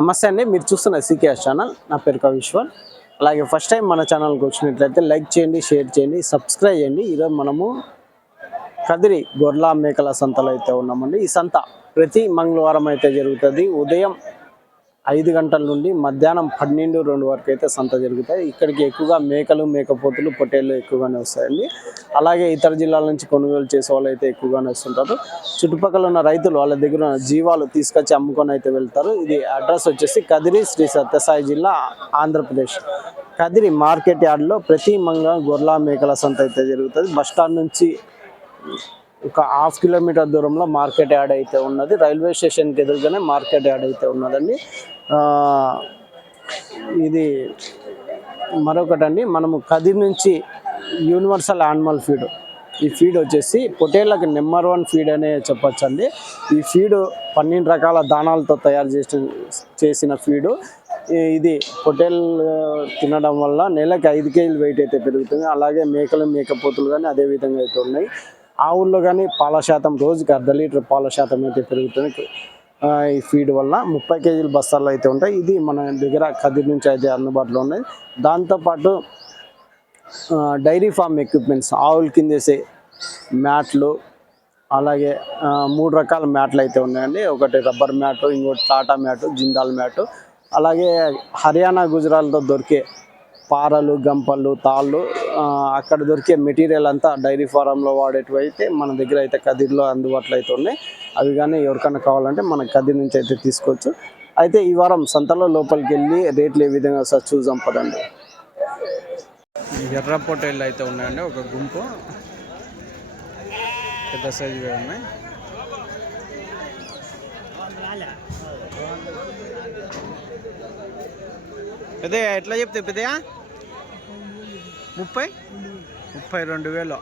నమస్తే అండి, మీరు చూస్తున్న సీకేఎస్ ఛానల్. నా పేరు కవిశ్వర్. అలాగే ఫస్ట్ టైం మన ఛానల్కి వచ్చినట్లయితే లైక్ చేయండి, షేర్ చేయండి, సబ్స్క్రైబ్ చేయండి. ఈరోజు మనము కదిరి గొర్రెల మేకల సంతలో అయితే ఉన్నామండి. ఈ సంత ప్రతి మంగళవారం అయితే జరుగుతుంది. ఉదయం 5 గంటల నుండి మధ్యాహ్నం 12-2 వరకు అయితే సంత జరుగుతాయి. ఇక్కడికి ఎక్కువగా మేకలు, మేకపోతులు, పొట్టేళ్ళు ఎక్కువగానే వస్తాయండి. అలాగే ఇతర జిల్లాల నుంచి కొనుగోలు చేసే వాళ్ళు అయితే ఎక్కువగానే వస్తుంటారు. చుట్టుపక్కల ఉన్న రైతులు వాళ్ళ దగ్గర ఉన్న జీవాలు తీసుకొచ్చి అమ్ముకొని అయితే వెళ్తారు. ఇది అడ్రస్ వచ్చేసి కదిరి, శ్రీ సత్యసాయి జిల్లా, ఆంధ్రప్రదేశ్. కదిరి మార్కెట్ యార్డ్లో ప్రతి మంగళవారం గొర్రెల మేకల సంత అయితే జరుగుతుంది. బస్టాండ్ నుంచి ఒక 1/2 కిలోమీటర్ దూరంలో మార్కెట్ యార్డ్ అయితే ఉన్నది. రైల్వే స్టేషన్కి ఎదురుగానే మార్కెట్ యార్డ్ అయితే ఉన్నదండి. ఇది మరొకటండి, మనము కదిరి నుంచి యూనివర్సల్ యానిమల్ ఫీడ్, ఈ ఫీడ్ వచ్చేసి పొట్టేళ్ళకి నెంబర్ 1 ఫీడ్ అనే చెప్పొచ్చండి. ఈ ఫీడు 12 రకాల దానాలతో తయారు చేసిన ఫీడు. ఇది పొట్టేళ్ళు తినడం వల్ల నెలకు 5 కేజీలు వెయిట్ అయితే పెరుగుతుంది. అలాగే మేకలు, మేకపోతులు కానీ అదే విధంగా అయితే ఉన్నాయి. ఆవుల్లో కానీ పాల శాతం రోజుకి 1/2 లీటర్ పాల శాతం అయితే పెరుగుతుంది. ఈ ఫీడ్ వల్ల 30 కేజీల బస్తాలు అయితే ఉంటాయి. ఇది మన దగ్గర కదిరి నుంచి అయితే అందుబాటులో ఉన్నాయి. దాంతోపాటు డైరీ ఫామ్ ఎక్విప్మెంట్స్, ఆవుల కింద వేసే మ్యాట్లు, అలాగే 3 రకాల మ్యాట్లు అయితే ఉన్నాయండి. ఒకటి రబ్బర్ మ్యాటు, ఇంకోటి టాటా మ్యాటు, జిందాల్ మ్యాటు, అలాగే హర్యానా, గుజరాత్లో దొరికే పారలు, గంపలు, తాళ్ళు, అక్కడ దొరికే మెటీరియల్ అంతా డైరీ ఫారంలో వాడేటివి అయితే మన దగ్గర అయితే కదిరిలో అందుబాటులో అయితే ఉన్నాయి. అవి కానీ ఎవరికైనా కావాలంటే మన కదిరి నుంచి అయితే తీసుకోవచ్చు. అయితే ఈ వారం సంతలో లోపలికి వెళ్ళి రేట్లు ఏ విధంగా సార్ చూసాం పదండి. ఎర్ర పొట్టేళ్ళు అయితే ఉన్నాయండి, ఒక గుంపు పెద్ద సైజుగా ఉన్నాయి. పెద్దయ్య ఎట్లా చెప్తే పెద్దయ్య? 32,000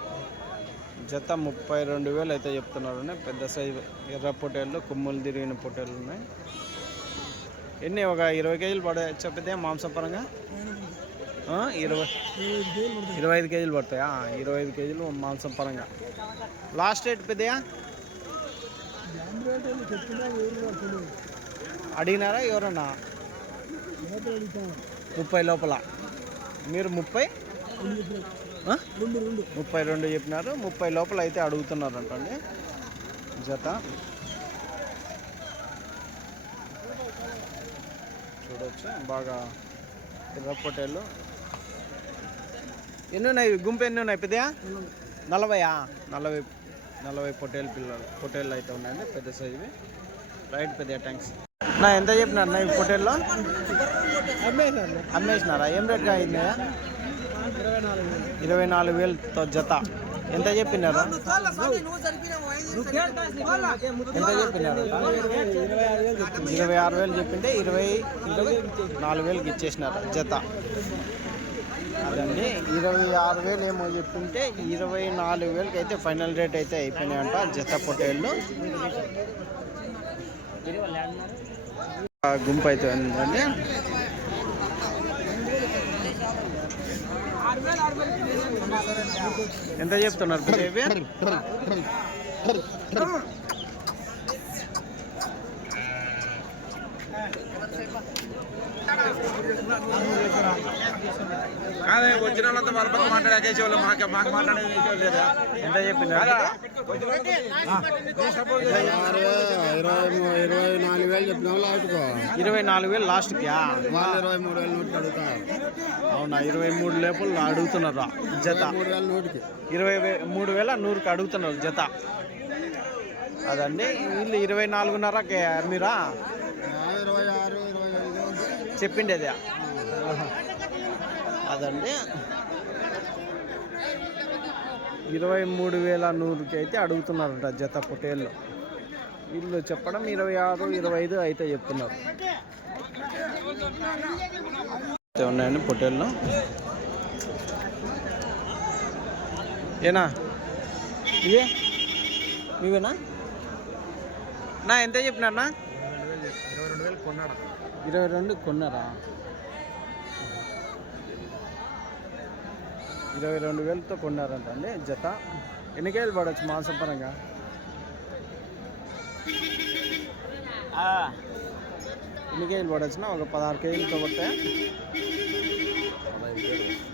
జత, 32,000 అయితే చెప్తున్నారండి. పెద్ద సైజు ఎర్ర పొట్టేళ్ళు, కొమ్ములు తిరిగిన పొట్టేళ్ళు ఉన్నాయి. ఎన్ని ఒక 20 కేజీలు పడవచ్చు పెద్దయ్య మాంసపరంగా? 25 కేజీలు పడతాయా? 25 కేజీలు మాంసం పరంగా. లాస్ట్ రేట్ పెద్దయ్య అడిగినారా ఎవరన్నా? 30 లోపల. మీరు 32 చెప్పినారు. 30 లోపల అయితే అడుగుతున్నారు అంటండి జత. చూడవచ్చు బాగా ఎర్ర పొట్టేళ్ళు. ఎన్ని ఉన్నాయి గుంపు? ఎన్ని ఉన్నాయి పెద్దయా? 40 పొట్టేళ్ళు అయితే ఉన్నాయండి, పెద్ద సైజువి. Right పెద్దయా, thanks. నా ఎంత చెప్పినారు నా ఈ పొట్టేళ్ళు? అమ్మేసినారా? ఏం రేట్గా అయిందా? 24,000తో జత. ఎంత చెప్పినారు? ఎంత చెప్పినారు? 26,000 చెప్పింటే 24,000కి ఇచ్చేసినారు జత. అదండి, 26,000 ఏమో చెప్తుంటే 24,000కి అయితే ఫైనల్ రేట్ అయితే అయిపోయినాయంట జత పొట్టేళ్ళు. గుంపు అయితే ఉందండి. ఎంత చెప్తున్నారు? వచ్చిన వాళ్ళతో వాళ్ళ పక్క మాట్లాడేసేవాళ్ళు, మాకు మాట్లాడేసేవాళ్ళు లేదా? ఎంత చెప్పినారు? 24,000 లాస్ట్కి. 23,000 అడుగుతున్నారు. అవునా? 23 లోపల అడుగుతున్నారు జత. 23,100కి అడుగుతున్నారు జత. అదండి, వీళ్ళు 24,500కి మీరా చెప్పిండేది. అదండి, 23,100కి అయితే అడుగుతున్నారంట జత పొట్టేళ్ళు. వీళ్ళు చెప్పడం 26, 25 అయితే చెప్తున్నారు. ఉన్నాయండి పొట్టేళ్ళు. ఏనా ఇవే ఇవేనా? నా ఎంత చెప్పినారన్నా? 22,000 కొన్నాడా? 22 కొన్నారా? 22,000తో కొన్నారంట అండి జత. ఎన్ని కేజీలు పడవచ్చు మాంసం పరంగా? ఎన్ని కేజీలు పడవచ్చిన? ఒక 16 కేజీలతో పడతాయా?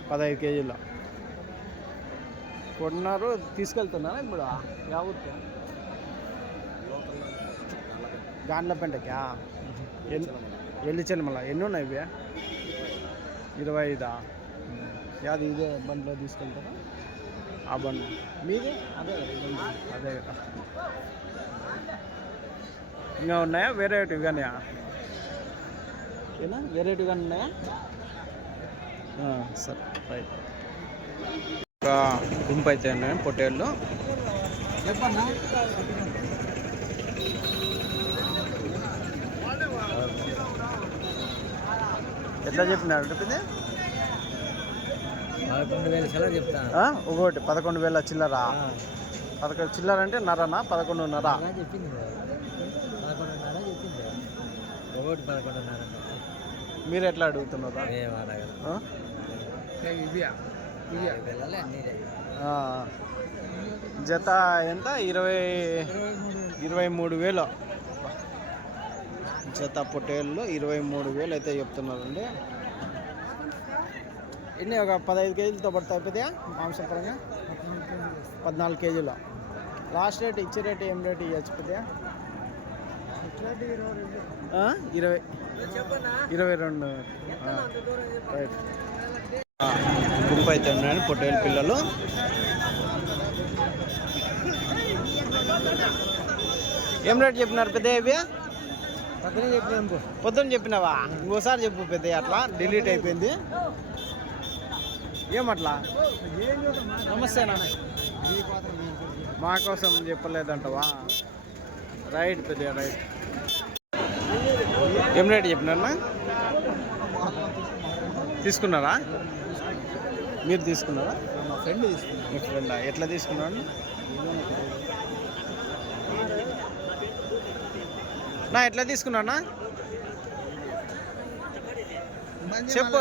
15 కేజీలు కొన్నారు. తీసుకెళ్తున్నారా ఇప్పుడు? యా ఊరికి? గాండ్లపేంటకా? వెల్లిచెన్నమల. ఎన్ని ఉన్నాయి ఇవి? 25. యాది ఇదే బండిలో తీసుకెళ్తారా? ఆ బండి మీది? అదే కదా. ఇంకా ఉన్నాయా వేరేటివి కానీ? ఓకేనా, వేరేటివి కానీ ఉన్నాయా? సరే రైట్. ఒక గుంపు అయితే ఉన్నాయి పొట్టేళ్ళు. ఎట్లా చెప్పినారు? ఇది 11,000 చెప్తా. ఒకటి 11,000 చిల్లర. 11 చిల్లర అంటే నరనా? 11.5 చెప్పింది. 11.5 చెప్పింది. ఒకటి 11.5. మీరు ఎట్లా అడుగుతున్నారా? జత ఎంత? 23,000 జత పొట్టేళ్ళు. 23,000 అయితే చెప్తున్నారండి. ఇన్ని ఒక 15 కేజీలతో పడతాయి పెద్దగా మాంసం పరంగా? 14 కేజీలు. లాస్ట్ రేట్ ఇచ్చే రేట్ ఏం రేట్ ఇవ్వచ్చు పెద్దగా? 22. రైట్. గుంపు అయితే ఉన్నాయండి పొట్టేలు పిల్లలు. ఏం రేట్ చెప్పినారు పెద్ద? ఇవి పొద్దున్న చెప్పినావా? ఇంకోసారి చెప్పు పెద్ద. అట్లా డిలీట్ అయిపోయింది. ఏమట్లా? నమస్తేనా? మా కోసం చెప్పలేదంటవా? రైట్ పెద్ద రైట్. ఏం రేట్ చెప్పినారన్నా? తీసుకున్నారా? మీరు తీసుకున్నారా? మా ఫ్రెండ్ తీసుకున్నాను. మీ ఫ్రెండా? ఎట్లా తీసుకున్నాడు? నా ఎట్లా తీసుకున్నా? చెప్పు.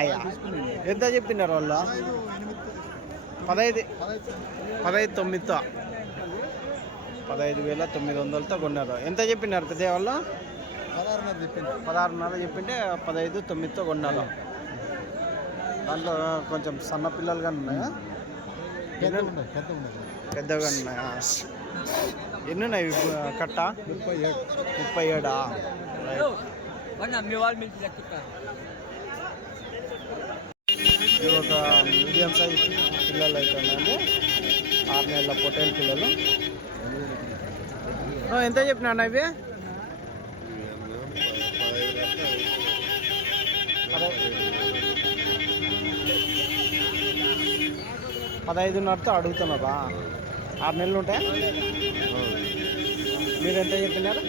అయ్యా ఎంత చెప్పినారు వాళ్ళు? 15,900. 15,900తో కొన్నారు. ఎంత చెప్పినారు పెద్ద వాళ్ళు? 16.5 చెప్పింటే 15,900తో కొన్నారు. దాంట్లో కొంచెం సన్న పిల్లలుగా ఉన్నాయా? పెద్దగా ఉన్నాయా? ఎన్ని ఉన్నాయి కట్ట? 37. ఇది ఒక మీడియం సైజ్ పిల్లలు అయితే ఉన్నాయండి. 6 నెలల పొట్టేలు పిల్లలు. ఎంత చెప్పినా ఇవి? 15.5తో అడుగుతున్నారా? 6 నెలలు ఉంటాయా? మీరు ఎంత చెప్పినారు?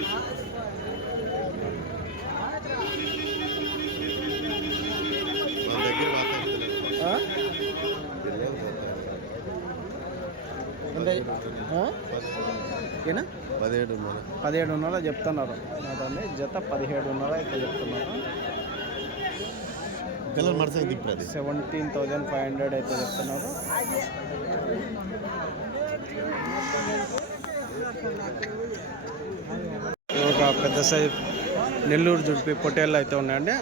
ఏనా? 17.5 చెప్తున్నారు. అదండి జత 17.5 అయితే చెప్తున్నారు. 17,500 అయితే చెప్తున్నారు. ఒక పెద్ద సైజ్ నెల్లూరు జుడిపి పొట్టేళ్ళు అయితే ఉన్నాయండి.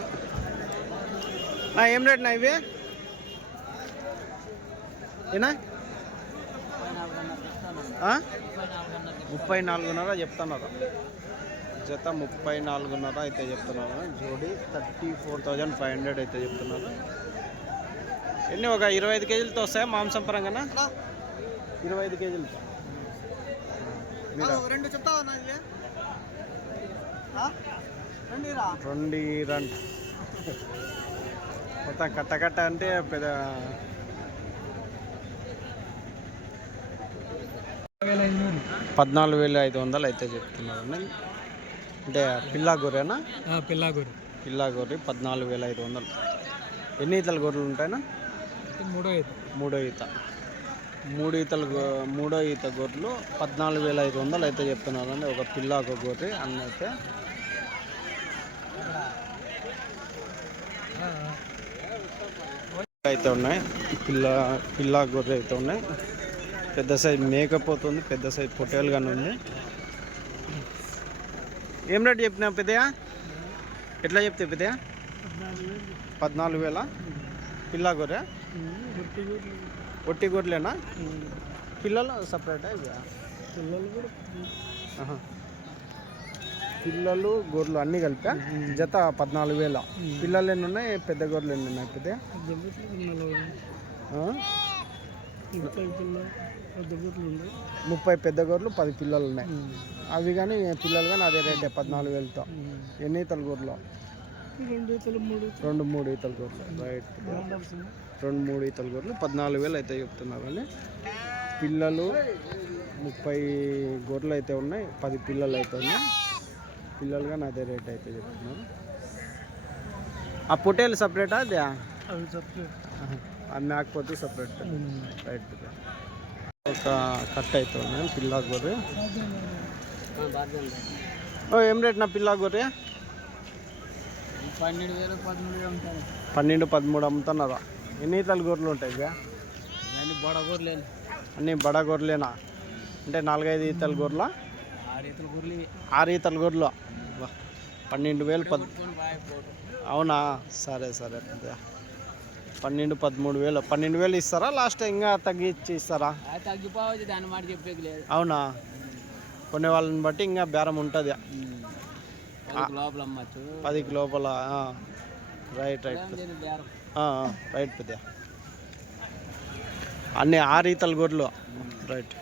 ఏం రేట్ నా ఇవి? ఏనా? 34.5 చెప్తున్నారు. జత 34.5 అయితే చెప్తున్నారు. జోడి 34,500 అయితే చెప్తున్నారు. ఎన్ని? ఒక 25 కేజీలతో వస్తాయా మాంసం పరంగా? 25 కేజీలతో. రెండు చెప్తావా? 2 మొత్తం కట్ట అంటే పెద్ద 14,500 అయితే చెప్తున్నారండి. అంటే పిల్లా గొర్రెనా? పిల్లా గొర్రె 14,500. ఎన్ని ఈతల గొర్రెలు ఉంటాయినా? మూడో ఈత. మూడో ఈత గొర్రెలు 14,500 అయితే చెప్తున్నారండి. ఒక పిల్లా ఒక గొర్రె అన్న అయితే ఉన్నాయి. పిల్లా గొర్రె అయితే ఉన్నాయి. పెద్ద సైజ్ మేకపోతుంది. పెద్ద సైజ్ పొట్టేలు కానీ ఉంది. ఏం రేట్ చెప్పినా పెద్దయా? ఎట్లా చెప్తే పెద్దయా? 14,000 పిల్ల గొర్రె? ఒట్టి గొర్రెలేనా? పిల్లలు సపరేటా ఇవి? ఆహా. పిల్లలు గొర్రెలు అన్నీ కలిపా జత 14,000. పిల్లలు ఎన్ని ఉన్నాయి, పెద్ద గొర్రెలు ఎన్ని ఉన్నాయి పెద్ద? 30 పెద్ద గొర్రెలు, 10 పిల్లలు ఉన్నాయి. అవి కానీ పిల్లలు కానీ అదే రేటే 14,000తో. ఎన్ని ఈతల గొర్రెలు? 2-3 ఈతల గొర్రెలు. రైట్. 2-3 ఈతల గొర్రెలు 14,000 అయితే చెప్తున్నారు అని. పిల్లలు 30 గొర్రెలు అయితే ఉన్నాయి, 10 పిల్లలు అయితే ఉన్నాయి. పిల్లలు కానీ అదే రేట్ అయితే చెప్తున్నారు. ఆ పొట్టేలు సపరేటా అదే? ఆ మేకపోతే సపరేట్. రైట్. ఒక కట్ అవుతుంది పిల్ల గొర్రె. ఏం రేట్ నా పిల్ల గొర్రె? 12-13 అమ్ముతున్నారా? ఎన్ని ఈతల గొర్రెలు ఉంటాయి ఇక? అన్నీ బడా గొర్రెలేనా? అంటే 4-5 ఈతల గొర్రెల? 6 ఈతల గొర్రెలు. 12,000 అవునా? సరే 12-13,000. 12,000 ఇస్తారా లాస్ట్? ఇంకా తగ్గించి ఇస్తారా? తగ్గిపోవచ్చు, దాని మాట చెప్పేది లేదు. అవునా? కొనే వాళ్ళని బట్టి ఇంకా బేరం ఉంటుంది. 10కి లోపల. రైట్. రైట్ పెద్ద. అన్నీ 6 ఈతల గొర్రెలు. రైట్.